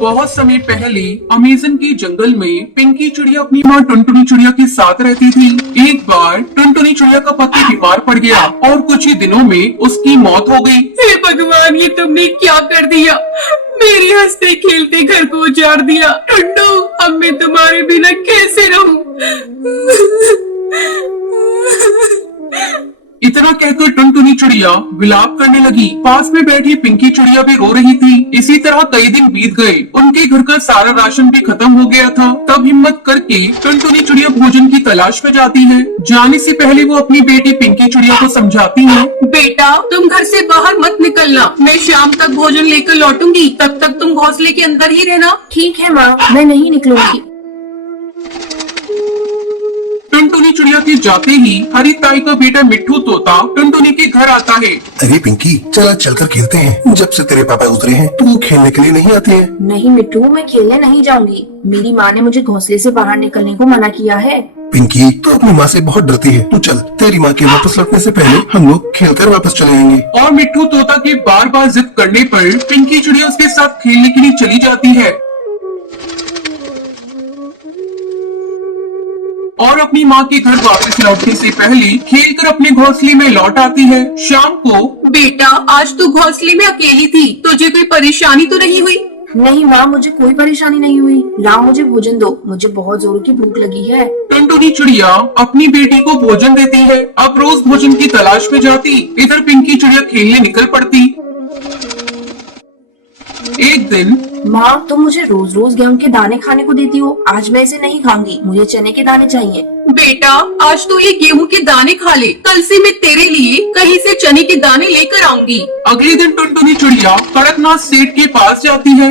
बहुत समय पहले अमेज़न के जंगल में पिंकी चिड़िया अपनी माँ टुनटुनी चिड़िया के साथ रहती थी। एक बार टुनटुनी चिड़िया का पति बीमार पड़ गया और कुछ ही दिनों में उसकी मौत हो गई। हे भगवान, ये तुमने क्या कर दिया? मेरी हंसते खेलते घर को उजाड़ दिया। टुन्टू, अब मैं तुम्हारे बिना कैसे रहूं? इतना कहकर टुनटुनी चिड़िया विलाप करने लगी। पास में बैठी पिंकी चिड़िया भी रो रही थी। इसी तरह कई दिन बीत गए। उनके घर का सारा राशन भी खत्म हो गया था। तब हिम्मत करके टुनटुनी चिड़िया भोजन की तलाश में जाती है। जाने से पहले वो अपनी बेटी पिंकी चिड़िया को समझाती है, बेटा, तुम घर से बाहर मत निकलना। मैं शाम तक भोजन लेकर लौटूंगी, तब तक तुम घोंसले के अंदर ही रहना। ठीक है माँ, मैं नहीं निकलूंगी। टुनटुनी चिड़िया के जाते ही हरी ताई का बेटा मिट्ठू तोता टुनटुनी के घर आता है। अरे पिंकी, चल आज चलकर खेलते हैं। जब से तेरे पापा उतरे हैं तू खेलने के लिए नहीं आती है। नहीं मिट्टू, मैं खेलने नहीं जाऊंगी। मेरी माँ ने मुझे घोंसले से बाहर निकलने को मना किया है। पिंकी, तू अपनी माँ से बहुत डरती है। तू चल, तेरी माँ के वापस लौटने से पहले हम लोग खेलकर वापस चले आएंगे। और मिट्ठू तोता के बार बार जिद करने पर पिंकी चिड़िया उसके साथ खेलने के लिए चली जाती है और अपनी माँ के घर वापस लौटने से पहले खेलकर अपने घोंसले में लौट आती है। शाम को, बेटा, आज तू घोंसले में अकेली थी, तुझे कोई परेशानी तो नहीं हुई? नहीं माँ, मुझे कोई परेशानी नहीं हुई। लाओ मुझे भोजन दो, मुझे बहुत जोरों की भूख लगी है। टुनटुनी चिड़िया अपनी बेटी को भोजन देती है। अब रोज भोजन की तलाश में जाती। इधर पिंकी चिड़िया खेलने निकल पड़ती। एक दिन, माँ, तुम मुझे रोज रोज गेहूं के दाने खाने को देती हो। आज मैं इसे नहीं खाऊंगी, मुझे चने के दाने चाहिए। बेटा, आज तो ये गेहूं के दाने खा ले, कल से मैं तेरे लिए कहीं से चने के दाने लेकर आऊंगी। अगले दिन टुनटुनी चिड़िया कड़कनाथ सेठ के पास जाती है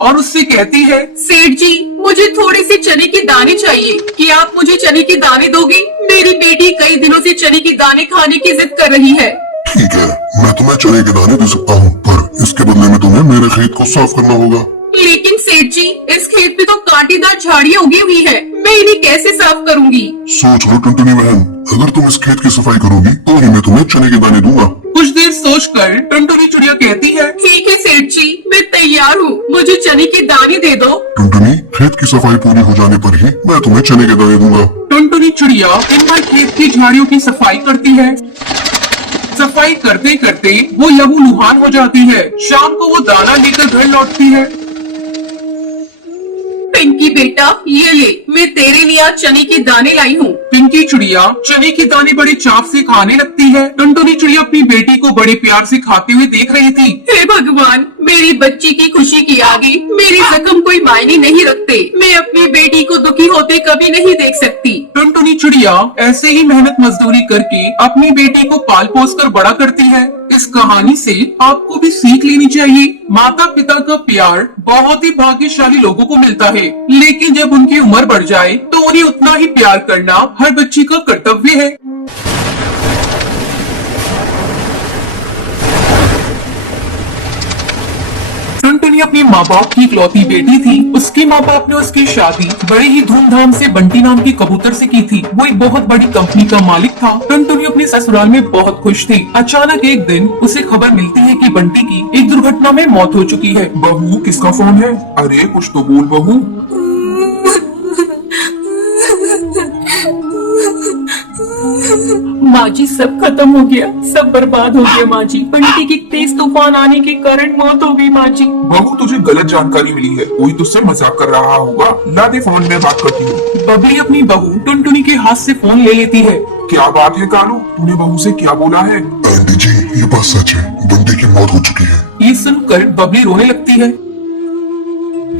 और उससे कहती है, सेठ जी, मुझे थोड़े से चने के दाने चाहिए। क्या आप मुझे चने के दाने दोगे? मेरी बेटी कई दिनों से चने के दाने खाने की जिद कर रही है। ठीक है, मैं तुम्हें चने के दाने दे सकता हूँ, पर इसके बदले में तुम्हें मेरे खेत को साफ करना होगा। लेकिन सेठ जी, इस खेत में तो कांटेदार झाड़ियाँ उगी हुई है, मैं इन्हें कैसे साफ करूँगी? सोच लो टुनटुनी बहन, अगर तुम इस खेत की सफाई करोगी तो ही मैं तुम्हें चने के दाने दूंगा। कुछ देर सोचकर टुनटुनी चिड़िया कहती है, ठीक है सेठ जी, मैं तैयार हूँ, मुझे चने के दाने दे दो। टुनटुनी, खेत की सफाई पूरी हो जाने पर ही मैं तुम्हें चने के दाने दूंगा। टुनटुनी चिड़िया दिन भर खेत की झाड़ियों की सफाई करती है। सफाई करते करते वो लहूलुहान हो जाती है। शाम को वो दाना लेकर घर लौटती है। पिंकी बेटा, ये ले, मैं तेरे लिए आज चने के दाने लाई हूँ। पिंकी चिड़िया चने के दाने बड़े चाव से खाने लगती है। टुनटुनी चिड़िया अपनी बेटी को बड़े प्यार से खाते हुए देख रही थी। हे भगवान, मेरी बच्ची की खुशी की आगे मेरी जख्म कोई मायने नहीं रखते। मैं अपनी बेटी को दुखी होते कभी नहीं देख सकती। टुनटुनी चिड़िया ऐसे ही मेहनत मजदूरी करके अपनी बेटी को पाल पोस कर बड़ा करती है। इस कहानी से आपको भी सीख लेनी चाहिए। माता पिता का प्यार बहुत ही भाग्यशाली लोगों को मिलता है, लेकिन जब उनकी उम्र बढ़ जाए तो उन्हें उतना ही प्यार करना हर बच्ची का कर्तव्य है। टुनटुनी अपने माँ बाप की इकलौती बेटी थी। उसके माँ बाप ने उसकी शादी बड़े ही धूमधाम से बंटी नाम की कबूतर से की थी। वो एक बहुत बड़ी कंपनी का मालिक था। टुनटुनी अपने ससुराल में बहुत खुश थी। अचानक एक दिन उसे खबर मिलती है कि बंटी की एक दुर्घटना में मौत हो चुकी है। बहू, किसका फोन है? अरे कुछ तो बोल बहू। माँ जी, सब खत्म हो गया, सब बर्बाद हो गया माँ जी। बंटी की तेज तूफान आने के कारण मौत हो गई माँ जी। बहू, तुझे गलत जानकारी मिली है, कोई तुझसे मजाक कर रहा होगा। ला दे फोन, में बात करती हूँ। बबली अपनी बहू टुनटुनी के हाथ से फोन ले लेती है। क्या बात है कालू, तूने बहू से क्या बोला है? आंटी जी, ये बात सच है, बंटी की मौत हो चुकी है। ये सुनकर बबली रोने लगती है।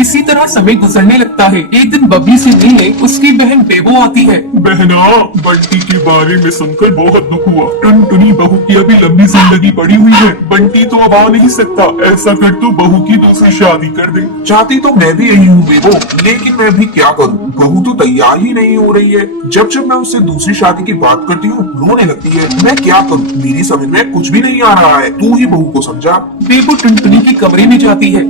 इसी तरह समय गुजरने लगता है। एक दिन बबली से मिलने उसकी बहन बेबो आती है। बहना, बंटी के बारे में सुनकर बहुत दुख हुआ। टुनटुनी बहू की अभी लंबी जिंदगी पड़ी हुई है। बंटी तो अब आ नहीं सकता। ऐसा कर तो बहू की दूसरी शादी कर दे। चाहती तो मैं भी यही हूँ बेबो, लेकिन मैं भी क्या करूँ, बहू तो तैयार ही नहीं हो रही है। जब जब मैं उससे दूसरी शादी की बात करती हूँ रोने लगती है। मैं क्या करूँ, मेरी समझ में कुछ भी नहीं आ रहा है। तू ही बहू को समझा। बेबो टुनटुनी के कमरे में जाती है।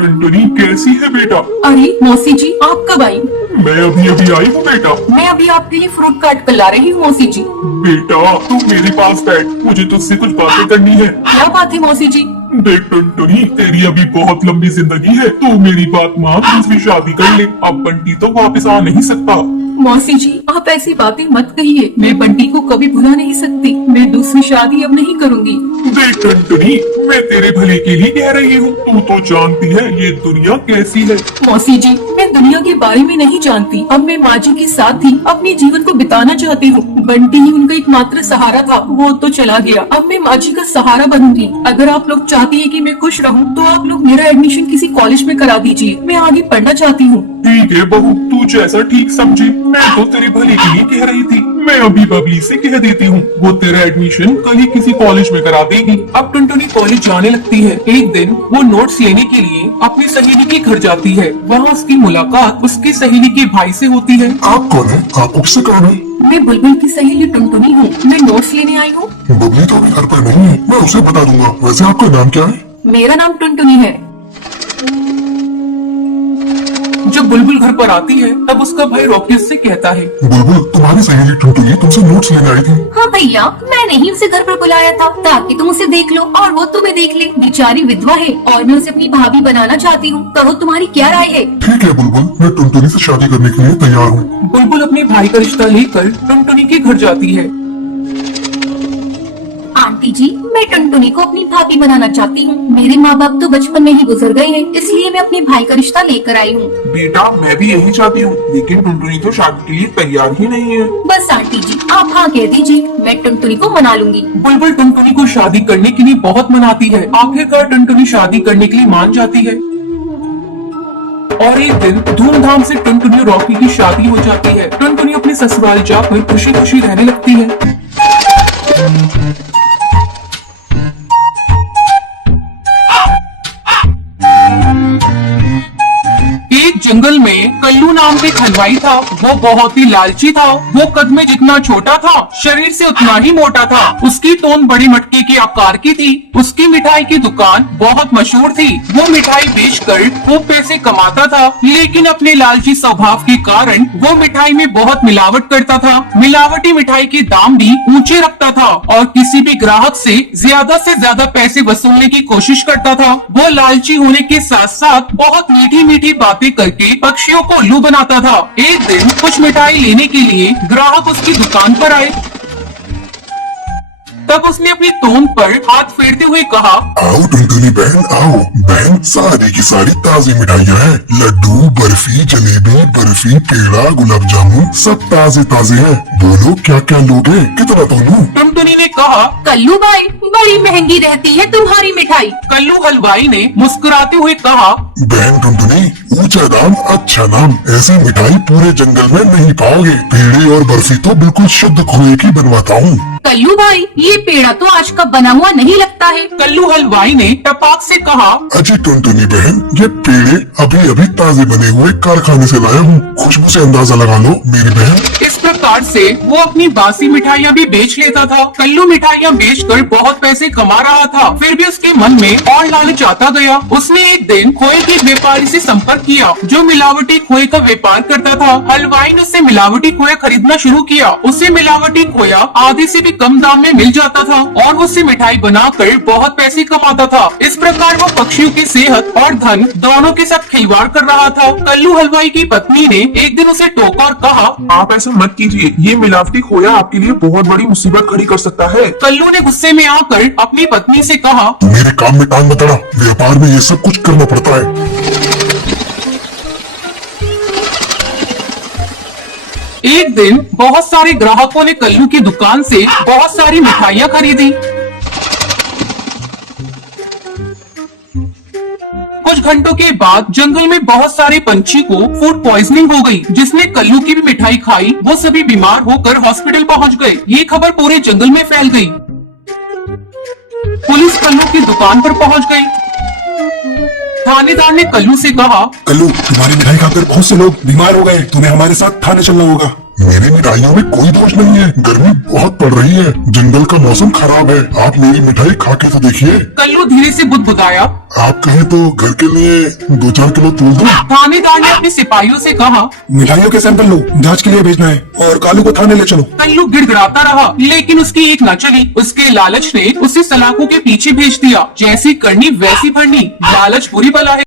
टुनटुनी कैसी है बेटा? अरे मौसी जी, आप कब आई? मैं अभी अभी आई हूँ बेटा। मैं अभी आपके लिए फ्रूट काट कर ला रही हूँ मौसी जी। बेटा तू मेरे पास बैठ, मुझे तुझसे कुछ बातें करनी है। क्या बात है मौसी जी? देख टुनटुनी, तेरी अभी बहुत लंबी जिंदगी है, तू मेरी बात मान, दूसरी शादी कर ले। अब बंटी तो वापस आ नहीं सकता। मौसी जी, आप ऐसी बातें मत कहिए। मैं बंटी को कभी भुला नहीं सकती। मैं दूसरी शादी अब नहीं करूँगी। देख टुनटुनी, मैं तेरे भले के लिए कह रही हूँ। तू तो जानती है ये दुनिया कैसी है। मौसी जी, मैं दुनिया के बारे में नहीं जानती। अब मैं माँ जी के साथ ही अपने जीवन को बिताना चाहती हूँ। बंटी ही उनका एकमात्र सहारा था, वो तो चला गया। अब मैं माँ जी का सहारा बनूंगी। अगर आप लोग चाहती है कि मैं खुश रहूँ, तो आप लोग मेरा एडमिशन किसी कॉलेज में करा दीजिए। मैं आगे पढ़ना चाहती हूँ। ठीक है बहू, तू जैसा ठीक समझी। मैं तो तेरे भले के लिए कह रही थी। मैं अभी बबली से कह देती हूँ, वो तेरा एडमिशन कल ही किसी कॉलेज में करा देगी। अब टुनटुनी कॉलेज जाने लगती है। एक दिन वो नोट्स लेने के लिए अपनी सहेली के घर जाती है। वहाँ उसकी मुलाकात उसकी सहेली के भाई से होती है। आप कौन है? आप किससे कौन है? मैं बुलबुल की सहेली टुनटुनी हूँ। मैं नोट्स लेने आई हूँ। बबली तो अभी घर पर नहीं है, मैं उसे बता दूंगा। वैसे आपका नाम क्या है? मेरा नाम टुनटुनी है। जब बुलबुल घर पर आती है, तब उसका भाई रॉकी उससे कहता है, बुलबुल, तुम्हारी सहेली टुनटुनी तुमसे नोट्स लेने आई थी। हाँ भैया, मैंने ही उसे घर पर बुलाया था ताकि तुम उसे देख लो और वो तुम्हें देख ले। बेचारी विधवा है और मैं उसे अपनी भाभी बनाना चाहती हूँ। कहो तुम्हारी क्या राय है? ठीक है बुलबुल, मैं टुनटुनी से शादी करने के लिए तैयार हूँ। बुलबुल अपने भाई का रिश्ता लेकर टुनटुनी के घर जाती है। आंटी जी, मैं टुनटुनी को अपनी भाभी बनाना चाहती हूँ। मेरे माँ बाप तो बचपन में ही गुजर गए हैं, इसलिए मैं अपने भाई का रिश्ता लेकर आई हूँ। बेटा मैं भी यही चाहती हूँ, लेकिन टुनटुनी तो शादी के लिए तैयार ही नहीं है। बस आंटी जी, आप हाँ कह दीजिए, मैं टुनटुनी को मना लूंगी। बुलबुल टुनटुनी को शादी करने के लिए बहुत मनाती है। आखिरकार टुनटुनी शादी करने के लिए मान जाती है। और एक दिन धूमधाम से टुनटुनी और रॉकी की शादी हो जाती है। टुनटुनी अपने ससुराल जाकर खुशी खुशी रहने लगती है। एक जंगल में कल्लू नाम का एक हलवाई था। वो बहुत ही लालची था। वो कद में जितना छोटा था, शरीर से उतना ही मोटा था। उसकी टोन बड़ी मटके के आकार की थी। उसकी मिठाई की दुकान बहुत मशहूर थी। वो मिठाई बेचकर खूब पैसे कमाता था, लेकिन अपने लालची स्वभाव के कारण वो मिठाई में बहुत मिलावट करता था। मिलावटी मिठाई के दाम भी ऊंचे रखता था और किसी भी ग्राहक से ज्यादा पैसे वसूलने की कोशिश करता था। वो लालची होने के साथ साथ बहुत मीठी मीठी बातें करके पक्षियों को उल्लू बनाता था। एक दिन कुछ मिठाई लेने के लिए ग्राहक उसकी दुकान पर आए। तब उसने अपनी तोंद पर हाथ फेरते हुए कहा, आओ टुनटुनी बहन, आओ बहन, सारी की सारी ताजी मिठाइयाँ हैं। लड्डू, बर्फी, जलेबी, बर्फी, पेड़ा, गुलाब जामुन सब ताजे ताजे हैं। बोलो क्या क्या लोगे, कितना तो लूं? टुनटुनी ने कहा, कल्लू भाई, बड़ी महंगी रहती है तुम्हारी मिठाई। कल्लू हलवाई ने मुस्कुराते हुए कहा, बहन टुनटुनी, ऊंचा दाम अच्छा नाम, ऐसी मिठाई पूरे जंगल में नहीं पाओगे। पेड़े और बर्फी तो बिल्कुल शुद्ध खोए की बनवाता हूँ। कल्लू भाई, ये पेड़ा तो आज का बना हुआ नहीं लगता है। कल्लू हलवाई ने टपाक से कहा, अजी टुनटुनी बहन, ये पेड़े अभी अभी ताजे बने हुए कारखाने से लाया हूँ। खुशबू से अंदाजा लगा लो मेरी बहन। इस प्रकार से वो अपनी बासी मिठाइयाँ भी बेच लेता था। कल्लू मिठाइयाँ बेचकर बहुत पैसे कमा रहा था, फिर भी उसके मन में और लालच आता गया। उसने एक दिन खोए के व्यापारी से संपर्क किया, जो मिलावटी खोए का व्यापार करता था। हलवाई ने उससे मिलावटी खोया खरीदना शुरू किया। उसे मिलावटी खोया आधे से भी कम दाम में मिल जाता था और वो उससे मिठाई बनाकर बहुत पैसे कमाता था। इस प्रकार वो पक्षियों की सेहत और धन दोनों के साथ खिलवाड़ कर रहा था। कल्लू हलवाई की पत्नी ने एक दिन उसे टोका और कहा, आप ऐसा मत कीजिए, ये मिलावटी खोया आपके लिए बहुत बड़ी मुसीबत खड़ी कर सकता है। कल्लू ने गुस्से में आकर अपनी पत्नी से कहा, तू मेरे काम में टांग मत अड़ा, व्यापार में ये सब कुछ करना पड़ता है। एक दिन बहुत सारे ग्राहकों ने कल्लू की दुकान से बहुत सारी मिठाइयाँ खरीदी। कुछ घंटों के बाद जंगल में बहुत सारे पंछी को फूड पॉइजनिंग हो गई। जिसने कल्लू की भी मिठाई खाई, वो सभी बीमार होकर हॉस्पिटल पहुंच गए। ये खबर पूरे जंगल में फैल गई। पुलिस कल्लू की दुकान पर पहुंच गई। थानेदार ने कल्लू से कहा, कल्लू, तुम्हारी मिठाई खाकर बहुत से लोग बीमार हो गए, तुम्हें हमारे साथ थाने चलना होगा। मेरी मिठाइयों में कोई दोष नहीं है। गर्मी बहुत पड़ रही है, जंगल का मौसम खराब है। आप मेरी मिठाई खा के तो देखिए। कल्लू धीरे से बुदबुदाया। आप कहें तो घर के लिए 2-4 किलो तूल दूं? थानेदार ने अपने सिपाहियों से कहा। मिठाइयों के सैंपल लो, जांच के लिए भेजना है और कालू को थाने ले चलो। कल्लू गिड़गिड़ाता रहा, लेकिन उसकी एक न चली। उसके लालच ने उसे सलाखों के पीछे भेज दिया। जैसी करनी वैसी भरनी, लालच बुरी बला है।